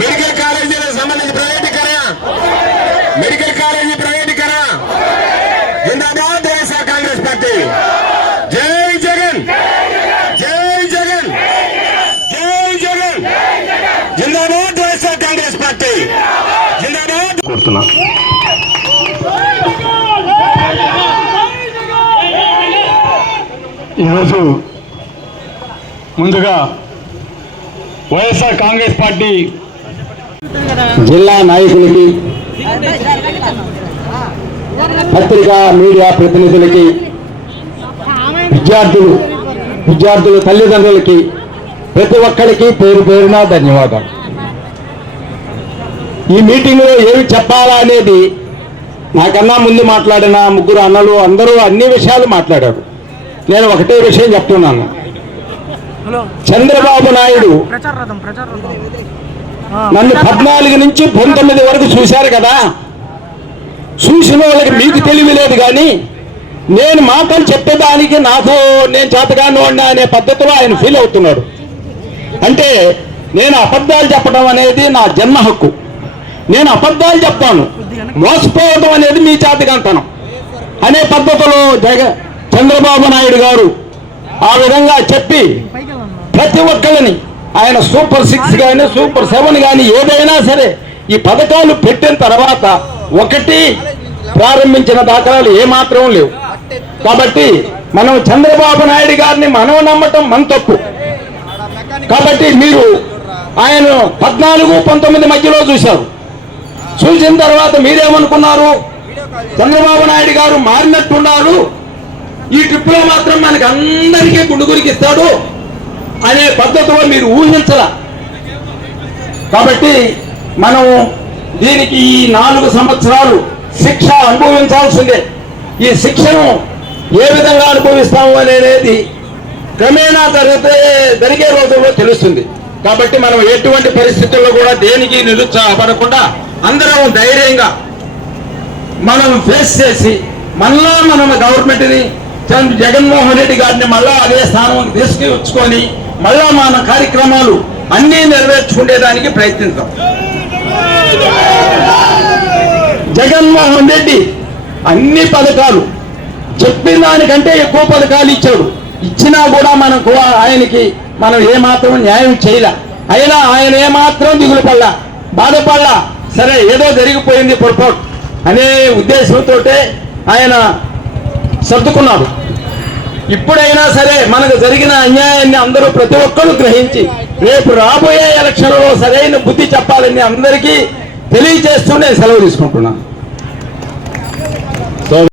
Medical కాలేజీలకు సంబంధించి ప్రైవేటీకరణ. మెడికల్ కాలేజీ ప్రైవేట్ కరా జిందాబాద్ వైఎస్ఆర్ కాంగ్రెస్ పార్టీ. జై జగన్. జై జగన్. జై జగన్. జిందాబాద్ వైఎస్ఆర్ కాంగ్రెస్ పార్టీ. జిందాబాద్. కోరుతున్నా. ఈరోజు ముందుగా వైఎస్ఆర్ కాంగ్రెస్ పార్టీ జిల్లా నాయకులకి పత్రికా మీడియా ప్రతినిధులకి విద్యార్థులు విద్యార్థుల తల్లిదండ్రులకి ప్రతి ఒక్కరికి పేరు పేరున ధన్యవాదాలు. ఈ మీటింగ్లో ఏమి చెప్పాలా అనేది నాకన్నా ముందు మాట్లాడిన ముగ్గురు అన్నలు అందరూ అన్ని విషయాలు మాట్లాడారు. నేను ఒకటే విషయం చెప్తున్నాను. చంద్రబాబు నాయుడు నన్ను పద్నాలుగు నుంచి పంతొమ్మిది వరకు చూశారు కదా. చూసిన వాళ్ళకి మీకు తెలివి లేదు కానీ నేను మాటలు చెప్పేదానికి నాతో నేను చేతగాను వాడినా అనే పద్ధతిలో ఆయన ఫీల్ అవుతున్నాడు. అంటే నేను అబద్ధాలు చెప్పడం అనేది నా జన్మ హక్కు. నేను అబద్ధాలు చెప్తాను. మోసపోవడం అనేది మీ చేతకంతనం అనే పద్ధతిలో జగ చంద్రబాబు నాయుడు గారు ఆ విధంగా చెప్పి ప్రతి ఒక్కరిని ఆయన సూపర్ సిక్స్ కానీ సూపర్ సెవెన్ కానీ ఏదైనా సరే ఈ పథకాలు పెట్టిన తర్వాత ఒకటి ప్రారంభించిన దాఖలాలు ఏమాత్రం లేవు. కాబట్టి మనం చంద్రబాబు నాయుడు గారిని మనం నమ్మటం మన తప్పు. కాబట్టి మీరు ఆయన పద్నాలుగు పంతొమ్మిది మధ్యలో చూశారు. చూసిన తర్వాత మీరేమనుకున్నారు? చంద్రబాబు నాయుడు గారు మారినట్టున్నారు. ఈ ట్రిప్లో మాత్రం మనకి అందరికీ గుండుగురికి ఇస్తాడు అనే పద్ధతిలో మీరు ఊహించరా కాబట్టి మనం దీనికి ఈ నాలుగు సంవత్సరాలు శిక్ష అనుభవించాల్సిందే. ఈ శిక్షను ఏ విధంగా అనుభవిస్తాము అనేది క్రమేణా జరిగితే జరిగే రోజుల్లో తెలుస్తుంది. కాబట్టి మనం ఎటువంటి పరిస్థితుల్లో కూడా దేనికి నిరుత్సాహపడకుండా అందరం ధైర్యంగా మనం ఫేస్ చేసి మళ్ళా మనం గవర్నమెంట్ని చంద్ర- జగన్మోహన్ రెడ్డి గారిని మళ్ళా అదే స్థానం తీసుకొచ్చుకొని మళ్ళా మన కార్యక్రమాలు అన్నీ నెరవేర్చుకునేదానికి ప్రయత్నిద్దాం. జగన్మోహన్ రెడ్డి అన్ని పథకాలు చెప్పిన దానికంటే ఎక్కువ పథకాలు ఇచ్చాడు. ఇచ్చినా కూడా మనకు ఆయనకి మనం ఏమాత్రం న్యాయం చేయలే. అయినా ఆయన ఏమాత్రం దిగులు పడలా. బాధపడలా. సరే ఏదో జరిగిపోయింది పొరపాటు అనే ఉద్దేశంతో ఆయన సర్దుకున్నాడు ఇప్పుడైనా సరే మనకు జరిగిన అన్యాయాన్ని అందరూ ప్రతి ఒక్కరూ గ్రహించి రేపు రాబోయే ఎలక్షన్లో సరైన బుద్ధి చెప్పాలని అందరికీ తెలియజేస్తూ నేను సెలవు తీసుకుంటున్నాను.